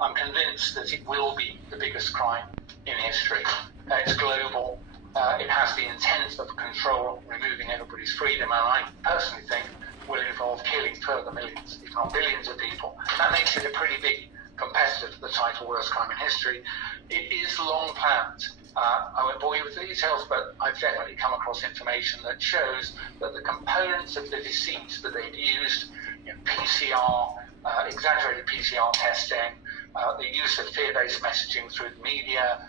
I'm convinced that it will be the biggest crime in history. It's global. It has the intent of control, removing everybody's freedom, and I personally think will involve killing further millions, if not billions of people. That makes it a pretty big competitor to the title worst crime in history. It is long planned. I won't bore you with the details, but I've definitely come across information that shows that the components of the deceit that they've used, PCR, exaggerated PCR testing, the use of fear-based messaging through the media,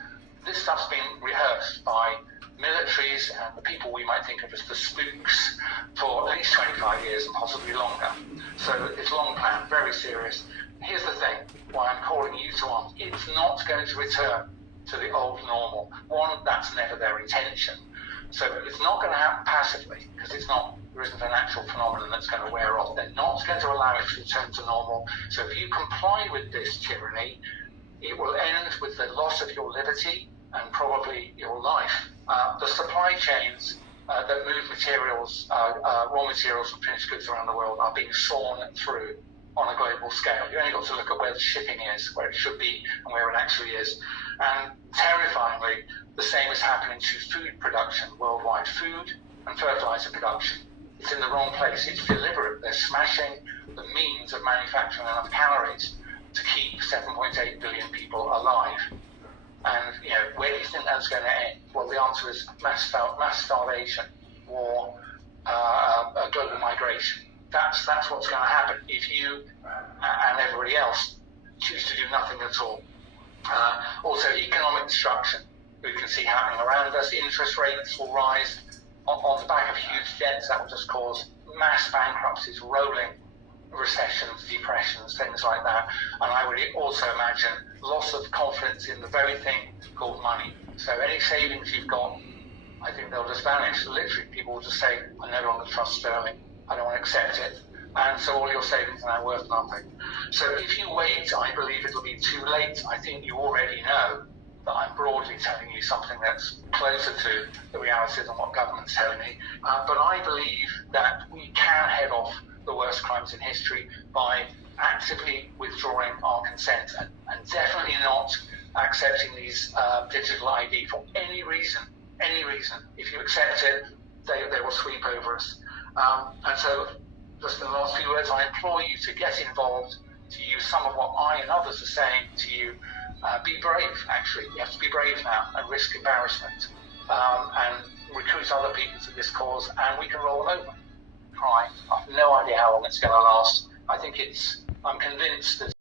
this stuff's been rehearsed by militaries and the people we might think of as the spooks for at least 25 years and possibly longer. So it's long planned, very serious. Here's the thing, why I'm calling you to arms. It's not going to return to the old normal. One, that's never their intention. So it's not going to happen passively, because there isn't a natural phenomenon that's going to wear off. They're not going to allow it to return to normal. So if you comply with this tyranny, it will end with the loss of your liberty and probably your life. The supply chains that move materials, raw materials and finished goods around the world are being sawn through on a global scale. You only got to look at where the shipping is, where it should be, and where it actually is. And terrifyingly, the same is happening to food production worldwide, food and fertilizer production. It's in the wrong place. It's deliberate. They're smashing the means of manufacturing enough calories to keep 7.8 billion people alive. And, where do you think that's going to end? Well, the answer is mass starvation, war, global migration. That's what's going to happen if you and everybody else choose to do nothing at all. Also, economic destruction we can see happening around us. Interest rates will rise on the back of huge debts. That will just cause mass bankruptcies, rolling recessions, depressions, things like that. And I would also imagine loss of confidence in the very thing called money. So any savings you've got, I think they'll just vanish. Literally, people will just say, I no longer trust sterling. I don't want to accept it. And so all your savings are now worth nothing. So if you wait, I believe it'll be too late. I think you already know that I'm broadly telling you something that's closer to the reality than what government's telling me. But I believe that we can head off the worst crimes in history by actively withdrawing our consent and definitely not accepting these digital ID for any reason. If you accept it, they will sweep over us. And so, just in the last few words, I implore you to get involved, to use some of what I and others are saying to you. Be brave, actually. You have to be brave now and risk embarrassment and recruit other people to this cause, and we can roll over. Try. I've no idea how long it's going to last. I'm convinced that